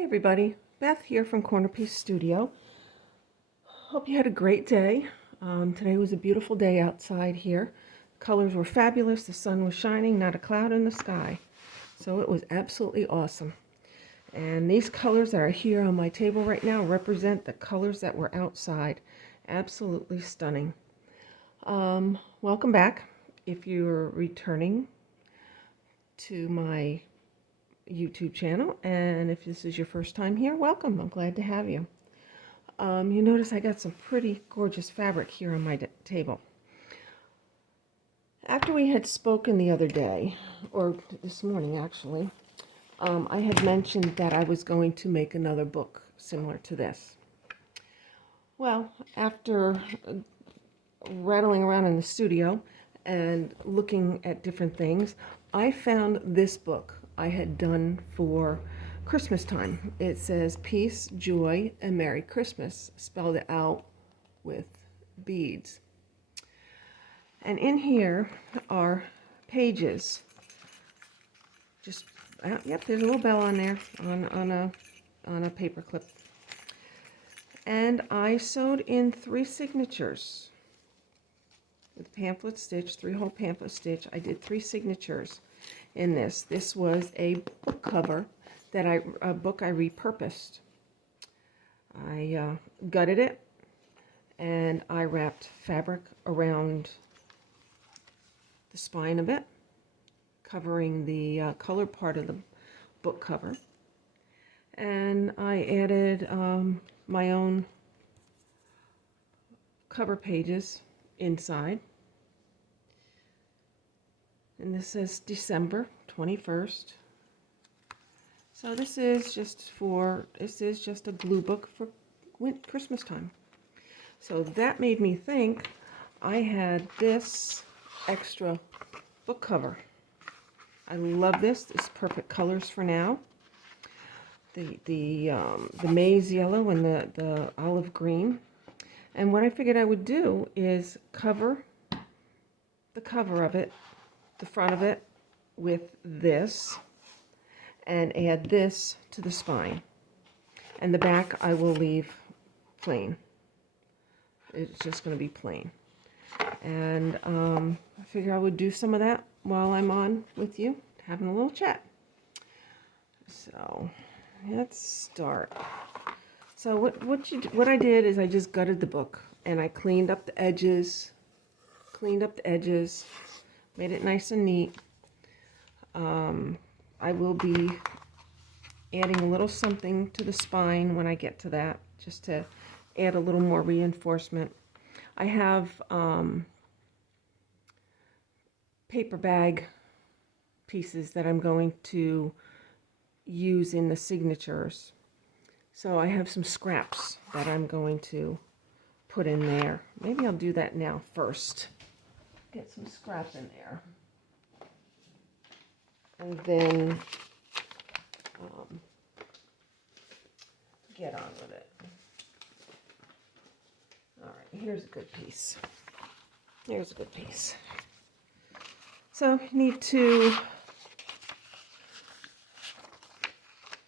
Hey everybody, Beth here from CornerPiece Studio. Hope you had a great day. Today was a beautiful day outside here. Colors were fabulous, the sun was shining, not a cloud in the sky. So it was absolutely awesome. And these colors that are here on my table right now represent the colors that were outside. Absolutely stunning. Welcome back. If you're returning to my YouTube channel, and if this is your first time here, welcome. I'm glad to have you. You notice I got some pretty gorgeous fabric here on my table. After we had spoken the other day, or this morning actually, I had mentioned that I was going to make another book similar to this. Well, after rattling around in the studio and looking at different things, I found this book I had done for Christmas time. It says Peace, Joy, and Merry Christmas, spelled it out with beads. And in here are pages. Just, yep, there's a little bell on there on a paper clip. And I sewed in 3 signatures with pamphlet stitch, 3-hole pamphlet stitch. I did 3 signatures in this. This was a book cover that a book I repurposed. I gutted it and I wrapped fabric around the spine of it, covering the color part of the book cover. And I added my own cover pages inside. And this says December 21st. So this is just a glue book for Christmas time. So that made me think I had this extra book cover. I love this. It's perfect colors for now. The maize yellow and the olive green. And what I figured I would do is cover the cover of it, the front of it, with this, and add this to the spine. And the back I will leave plain. It's just going to be plain. And I figure I would do some of that while I'm on with you, having a little chat. So let's start. So what I did is I just gutted the book and I cleaned up the edges, made it nice and neat. I will be adding a little something to the spine when I get to that, just to add a little more reinforcement. I have paper bag pieces that I'm going to use in the signatures. So I have some scraps that I'm going to put in there. Maybe I'll do that now first. Get some scrap in there. And then get on with it. All right, here's a good piece. Here's a good piece. So you need to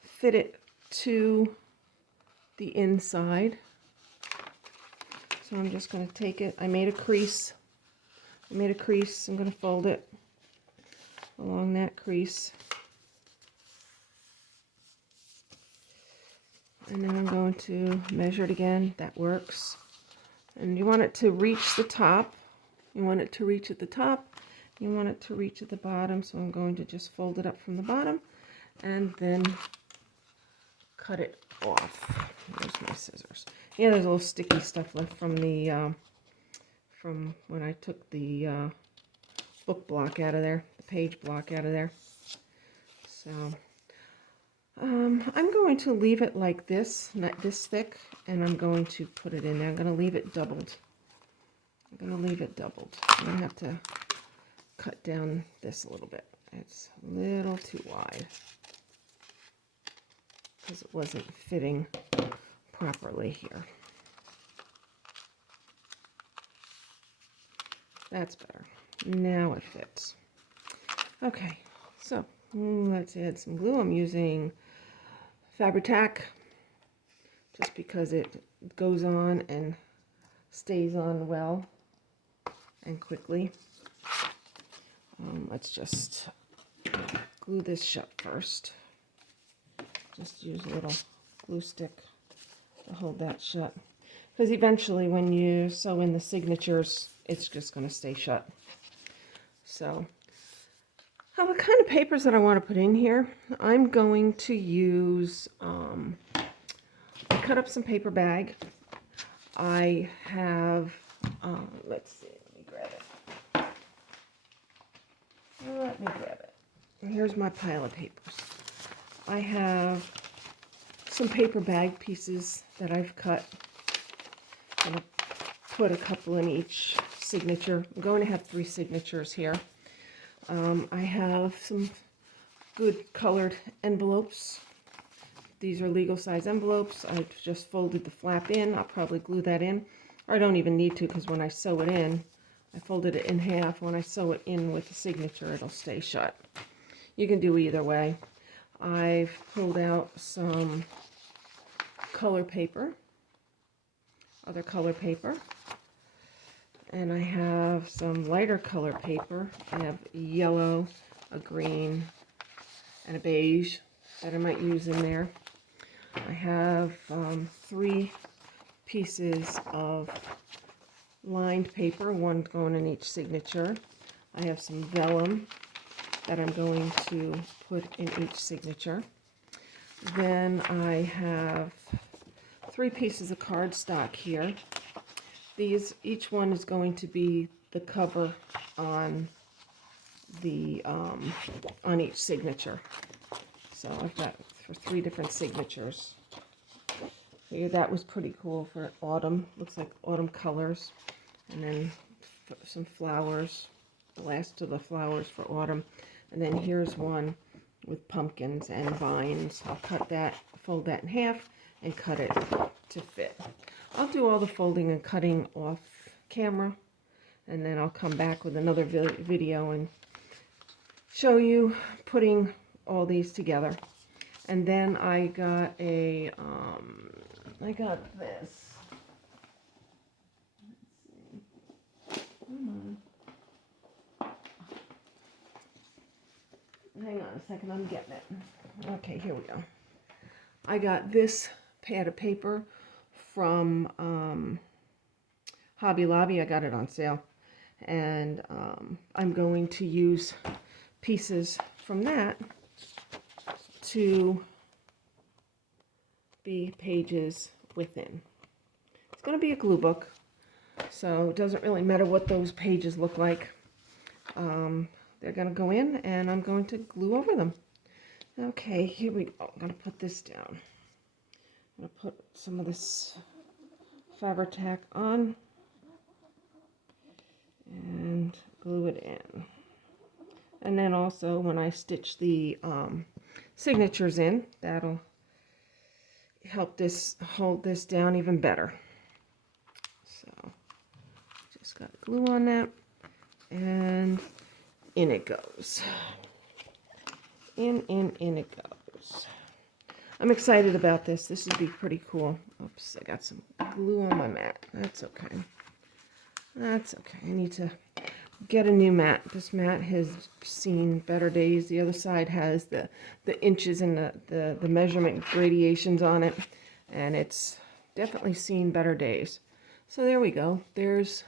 fit it to the inside. So I'm just going to take it. I made a crease. I'm going to fold it along that crease. And then I'm going to measure it again. That works. And you want it to reach the top. You want it to reach at the top. You want it to reach at the bottom. So I'm going to just fold it up from the bottom and then cut it off. There's my scissors. Yeah, there's a little sticky stuff left from the from when I took the book block out of there, the page block out of there. So I'm going to leave it like this, not this thick, and I'm going to put it in there. I'm going to leave it doubled. I'm going to leave it doubled. I'm going to have to cut down this a little bit. It's a little too wide because it wasn't fitting properly here. That's better. Now it fits. Okay, so let's add some glue. I'm using Fabri-Tac, just because it goes on and stays on well and quickly. Let's just glue this shut first. Just use a little glue stick to hold that shut, because eventually when you sew in the signatures, it's just going to stay shut. So now the kind of papers that I want to put in here, I'm going to use, I cut up some paper bag. I have, let's see, let me grab it. Let me grab it. Here's my pile of papers. I have some paper bag pieces that I've cut. I'm going to put a couple in each signature. I'm going to have 3 signatures here. I have some good colored envelopes. These are legal size envelopes. I've just folded the flap in. I'll probably glue that in. Or I don't even need to, because when I sew it in, I folded it in half. When I sew it in with the signature, it'll stay shut. You can do either way. I've pulled out some color paper, other color paper, and I have some lighter color paper. I have a yellow, a green, and a beige that I might use in there. I have 3 pieces of lined paper, one going in each signature. I have some vellum that I'm going to put in each signature. Then I have 3 pieces of cardstock here. These, each one is going to be the cover on the on each signature. So I've got for 3 different signatures. Here, that was pretty cool for autumn. Looks like autumn colors. And then some flowers, the last of the flowers for autumn. And then here's one with pumpkins and vines. I'll cut that, fold that in half, and cut it to fit. I'll do all the folding and cutting off camera, and then I'll come back with another video and show you putting all these together. And then I got a, I got this. Let's see. Come on. Hang on a second, I'm getting it. Okay, here we go. I got this pad of paper from Hobby Lobby. I got it on sale. And I'm going to use pieces from that to be pages within. It's going to be a glue book, so it doesn't really matter what those pages look like. They're going to go in, and I'm going to glue over them. Okay, here we go. I'm going to put this down. I'm going to put some of this Fabri-Tac on and glue it in. And then also when I stitch the signatures in, that'll help this hold this down even better. So just got glue on that, and in it goes. In it goes. I'm excited about this. This would be pretty cool. Oops, I got some glue on my mat. That's okay. That's okay. I need to get a new mat. This mat has seen better days. The other side has the inches and the measurement gradations on it, and it's definitely seen better days. So there we go. There's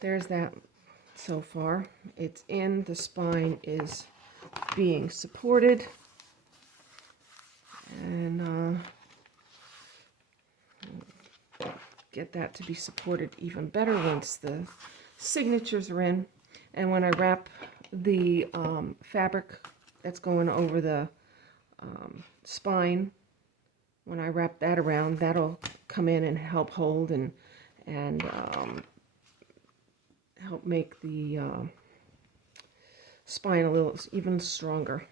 that so far. It's in. The spine is being supported, and get that to be supported even better once the signatures are in. And when I wrap the fabric that's going over the spine, when I wrap that around, that'll come in and help hold and help make the spine a little even stronger.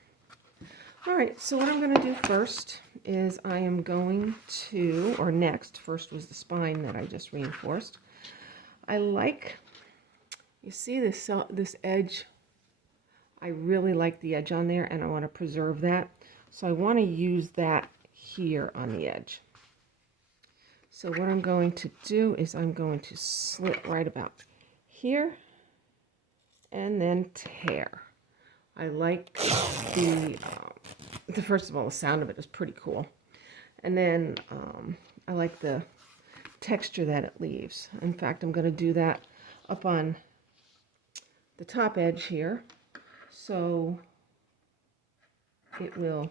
All right, so what I'm going to do first is I am going to, or next, first was the spine that I just reinforced. I like, you see this edge, I really like the edge on there, and I want to preserve that. So I want to use that here on the edge. So what I'm going to do is I'm going to slit right about here and then tear. I like first of all, the sound of it is pretty cool. And then I like the texture that it leaves. In fact, I'm going to do that up on the top edge here, so it will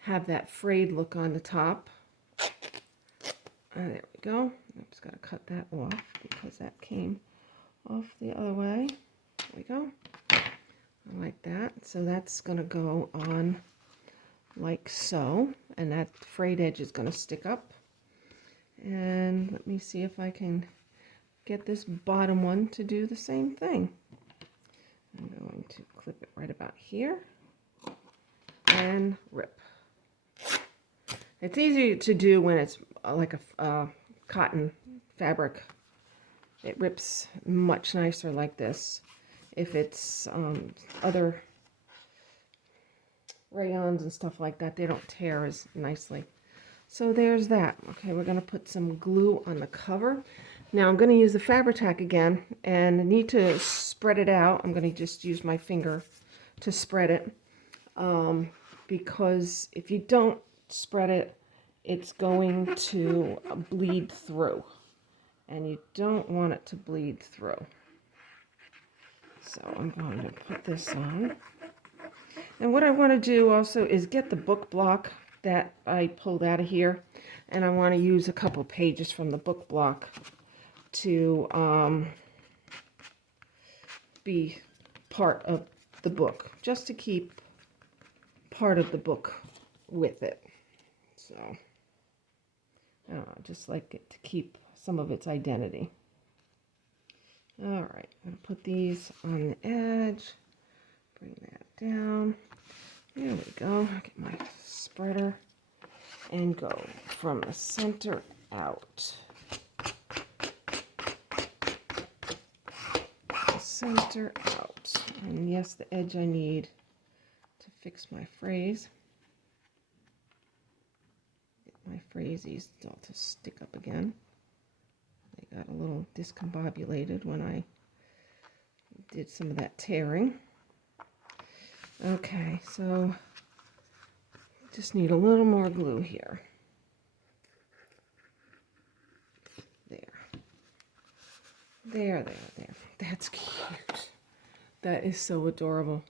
have that frayed look on the top. There we go. I'm just going to cut that off because that came off the other way. There we go. I like that. So that's going to go on like so, and that frayed edge is going to stick up. And let me see if I can get this bottom one to do the same thing. I'm going to clip it right about here and rip. It's easy to do when it's like a cotton fabric. It rips much nicer like this. If it's other rayons and stuff like that, they don't tear as nicely. So there's that. Okay, we're going to put some glue on the cover. Now I'm going to use the Fabri-Tac again, and I need to spread it out. I'm going to just use my finger to spread it, because if you don't spread it, it's going to bleed through, and you don't want it to bleed through. So I'm going to put this on. And what I want to do also is get the book block that I pulled out of here, and I want to use a couple pages from the book block to be part of the book, just to keep part of the book with it. So I just like it to keep some of its identity. All right, I'm going to put these on the edge, bring that down. There we go. Get my spreader and go from the center out. The center out. And yes, the edge I need to fix my phrase. Get my phrases all to stick up again. They got a little discombobulated when I did some of that tearing. Okay, so just need a little more glue here. There. That's cute. That is so adorable.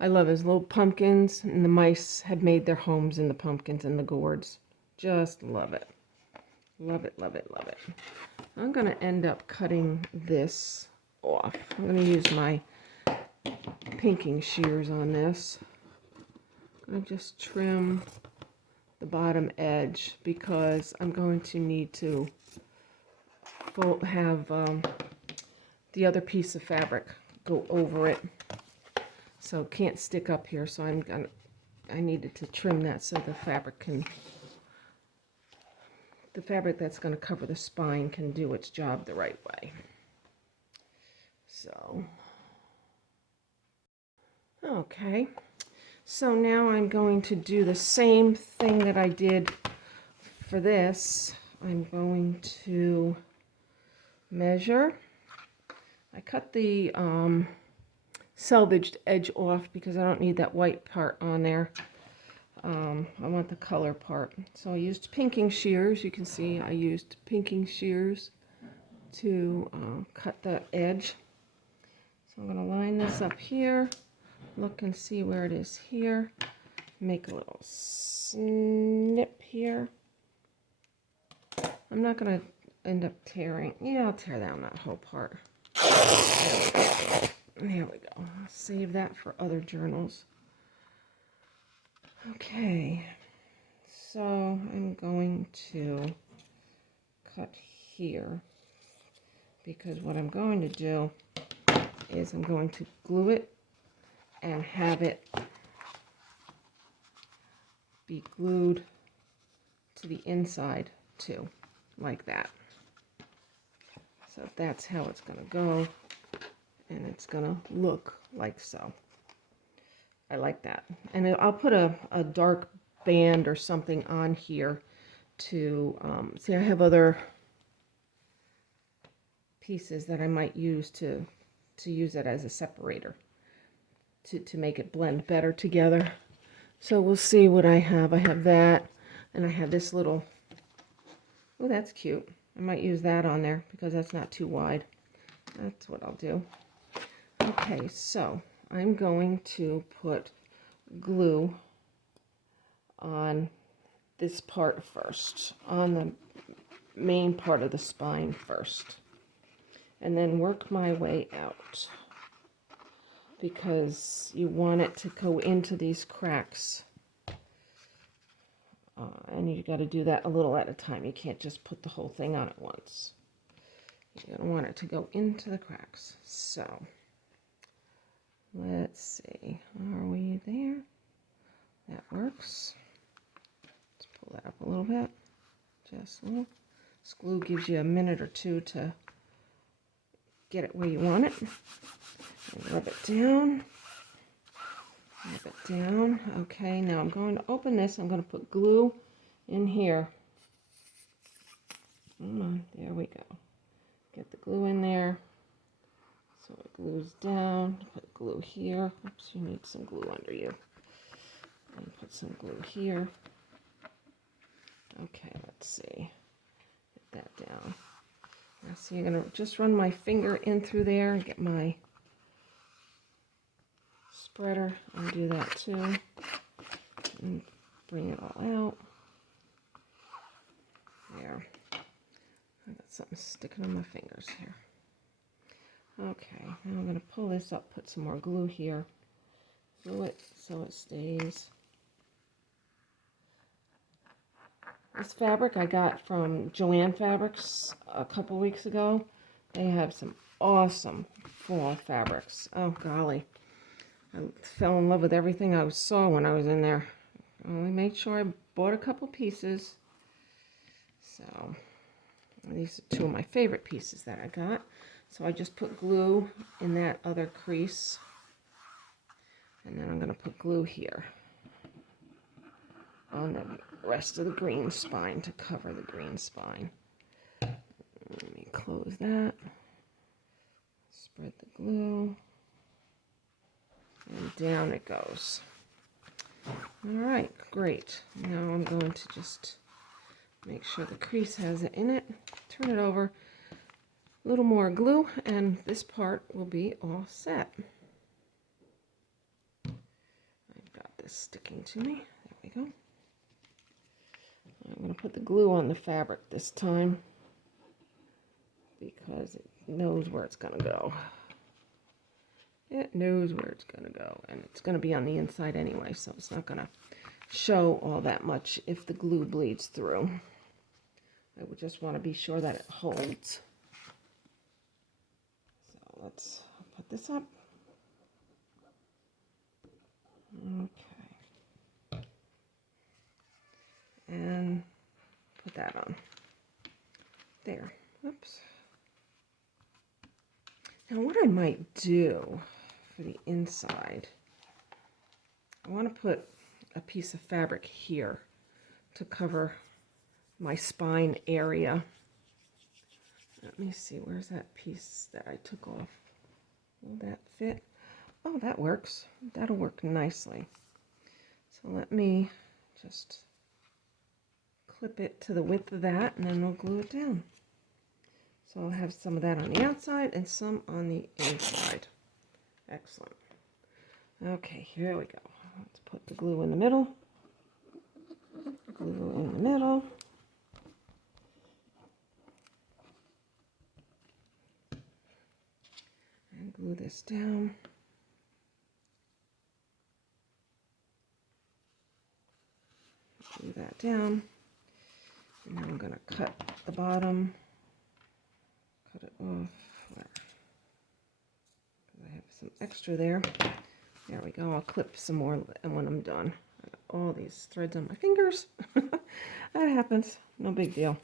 I love his little pumpkins, and the mice have made their homes in the pumpkins and the gourds. Just love it. Love it, love it, love it. I'm going to end up cutting this off. I'm going to use my pinking shears on this. I'm going to just trim the bottom edge because I'm going to need to have the other piece of fabric go over it, so it can't stick up here. So I needed to trim that so the fabric that's going to cover the spine can do its job the right way. So okay, so now I'm going to do the same thing that I did for this. I'm going to measure. I cut the selvaged edge off because I don't need that white part on there. I want the color part. So I used pinking shears. You can see I used pinking shears to cut the edge. So I'm going to line this up here, look and see where it is here, make a little snip here. I'm not going to end up tearing. Yeah, I'll tear down that whole part. There we go. I'll save that for other journals. Okay, so I'm going to cut here because what I'm going to do is I'm going to glue it and have it be glued to the inside too, like that. So that's how it's going to go, and it's going to look like so. I like that. And I'll put a dark band or something on here to, see, I have other pieces that I might use to use it as a separator to make it blend better together. So we'll see what I have. I have that, and I have this little, oh, that's cute. I might use that on there because that's not too wide. That's what I'll do. Okay, so I'm going to put glue on this part first, on the main part of the spine first, and then work my way out because you want it to go into these cracks. And you got to do that a little at a time. You can't just put the whole thing on at once. You're going to want it to go into the cracks. So, let's see. Are we there? That works. Let's pull that up a little bit. Just a little. This glue gives you a minute or two to get it where you want it. And rub it down. Rub it down. Okay, now I'm going to open this. I'm going to put glue in here. Come on, there we go. Get the glue in there. So it glues down. Put glue here. Oops, you need some glue under you. And put some glue here. Okay, let's see. Get that down. Now, so you're going to just run my finger in through there and get my spreader and do that too. And bring it all out. There. I got something sticking on my fingers here. Okay, now I'm going to pull this up, put some more glue here. Glue it so it stays. This fabric I got from Joann Fabrics a couple weeks ago. They have some awesome fall fabrics. Oh golly. I fell in love with everything I saw when I was in there. I only made sure I bought a couple pieces. So these are two of my favorite pieces that I got. So I just put glue in that other crease. And then I'm going to put glue here on the rest of the green spine to cover the green spine. Let me close that. Spread the glue. And down it goes. Alright, great. Now I'm going to just make sure the crease has it in it. Turn it over. A little more glue and this part will be all set. I've got this sticking to me. There we go. I'm going to put the glue on the fabric this time because it knows where it's going to go. It knows where it's going to go, and it's going to be on the inside anyway, so it's not going to show all that much if the glue bleeds through. I would just want to be sure that it holds. So let's put this up. Okay. And put that on. There. Oops. Now what I might do for the inside, I want to put a piece of fabric here to cover my spine area. Let me see, where's that piece that I took off? Will that fit? Oh, that works. That'll work nicely. So let me just clip it to the width of that, and then we'll glue it down. So I'll have some of that on the outside and some on the inside. Excellent. Okay, here we go. Let's put the glue in the middle. Glue in the middle. And glue this down. Glue that down. And then I'm going to cut the bottom. Cut it off. I have some extra there. There we go. I'll clip some more when I'm done. I got all these threads on my fingers. That happens. No big deal.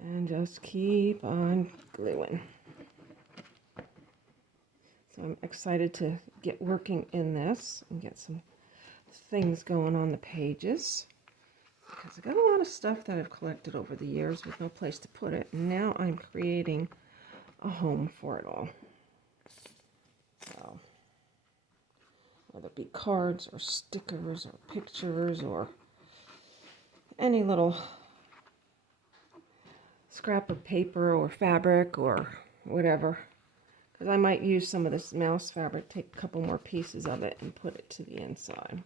And just keep on gluing. So I'm excited to get working in this and get some things going on the pages, because I got a lot of stuff that I've collected over the years with no place to put it, and now I'm creating a home for it all. So, whether it be cards or stickers or pictures or any little scrap of paper or fabric or whatever, because I might use some of this mouse fabric, take a couple more pieces of it and put it to the inside.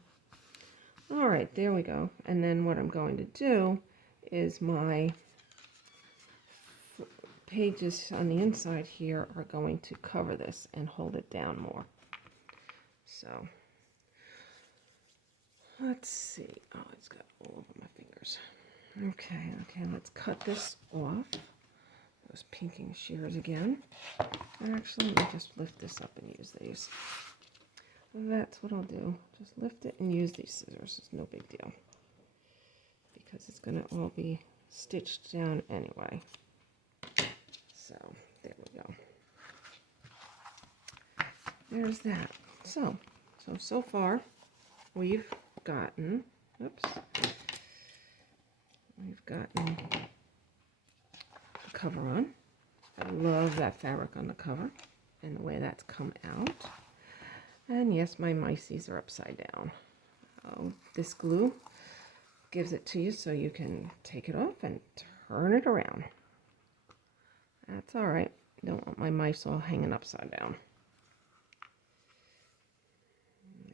All right, there we go. And then what I'm going to do is my pages on the inside here are going to cover this and hold it down more. So let's see. Oh, it's got all over my fingers. Okay, let's cut this off. Those pinking shears again. Actually, let me just lift this up and use these. That's what I'll do. Just lift it and use these scissors. It's no big deal, because it's going to all be stitched down anyway. So, there we go. There's that. So far, we've gotten, we've gotten the cover on. I love that fabric on the cover and the way that's come out. And yes, my mices are upside down. This glue gives it to you so you can take it off and turn it around. That's all right. Don't want my mice all hanging upside down.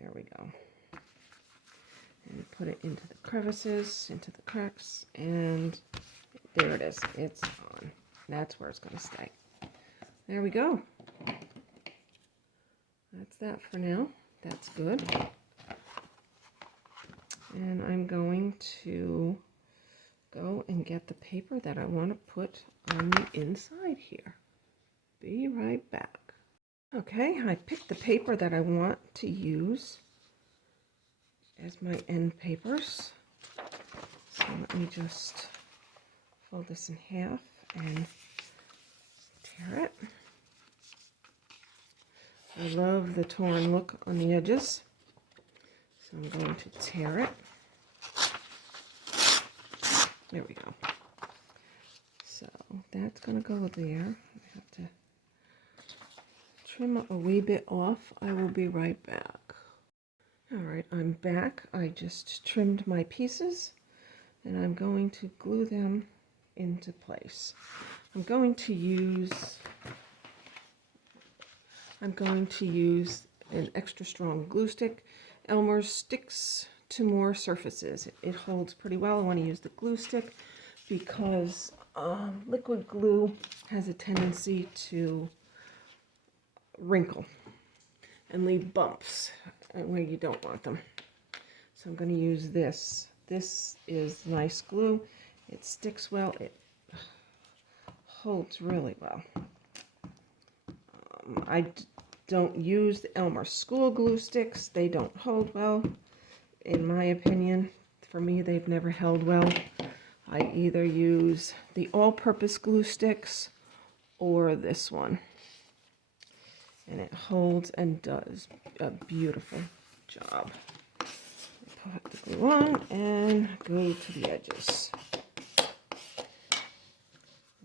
There we go. And put it into the crevices, into the cracks, and there it is. It's on. That's where it's going to stay. There we go. That's that for now. That's good. And I'm going to go and get the paper that I want to put on the inside here. Be right back. Okay, I picked the paper that I want to use as my end papers. So let me just fold this in half and tear it. I love the torn look on the edges, so I'm going to tear it. There we go. So that's going to go there. I have to trim a wee bit off. I will be right back. All right, I'm back. I just trimmed my pieces, and I'm going to glue them into place. I'm going to use an extra strong glue stick. Elmer's sticks to more surfaces. It holds pretty well. I want to use the glue stick because liquid glue has a tendency to wrinkle and leave bumps where you don't want them. So I'm going to use this. This is nice glue. It sticks well. It holds really well. I don't use the Elmer school glue sticks. They don't hold well, in my opinion. For me, they've never held well. I either use the all-purpose glue sticks or this one. And it holds and does a beautiful job. Put the glue on and go to the edges.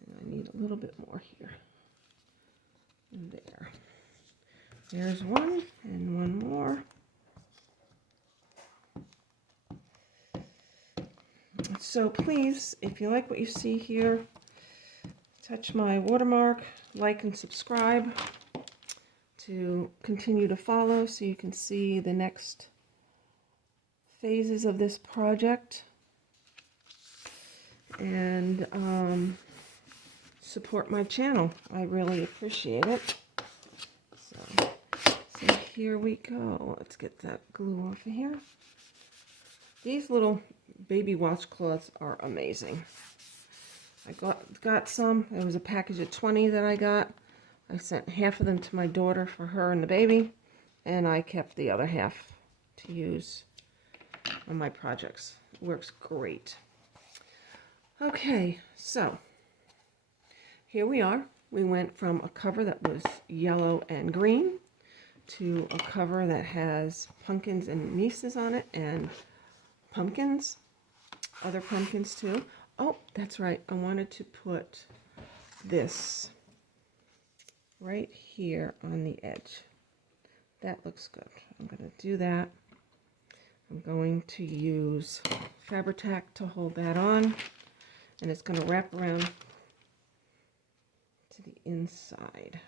And I need a little bit more here. And there. There's one and one more. So please, if you like what you see here, touch my watermark, like and subscribe to continue to follow so you can see the next phases of this project, and support my channel. I really appreciate it. So here we go. Let's get that glue off of here. These little baby washcloths are amazing. I got some. It was a package of 20 that I got. I sent half of them to my daughter for her and the baby, and I kept the other half to use on my projects. It works great. Okay, so here we are. We went from a cover that was yellow and green to a cover that has pumpkins and Mises on it, and pumpkins, other pumpkins too. Oh, that's right. I wanted to put this right here on the edge. That looks good. I'm going to do that. I'm going to use Fabri-Tac to hold that on, and it's going to wrap around to the inside.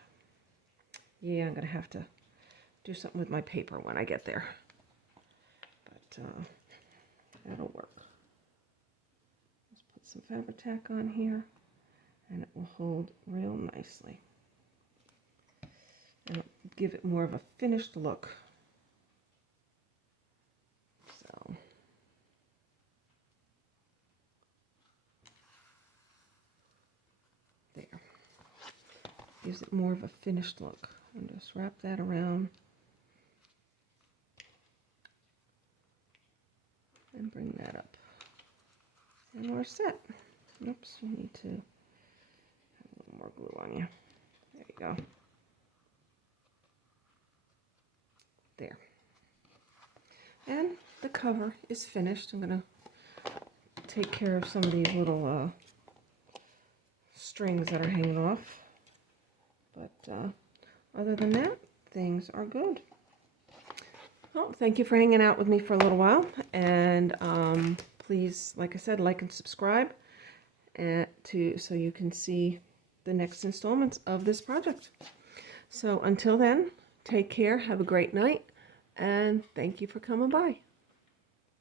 Yeah, I'm going to have to do something with my paper when I get there, but that'll work. Let's put some Fabri-Tac on here, and it will hold real nicely. And it'll give it more of a finished look. So there. Gives it more of a finished look. And just wrap that around and bring that up. And we're set. Oops, you need to have a little more glue on you. There you go. There. And the cover is finished. I'm going to take care of some of these little strings that are hanging off. But other than that, things are good. Well, thank you for hanging out with me for a little while. And please, like I said, like and subscribe so you can see the next installments of this project. So until then, take care, have a great night, and thank you for coming by.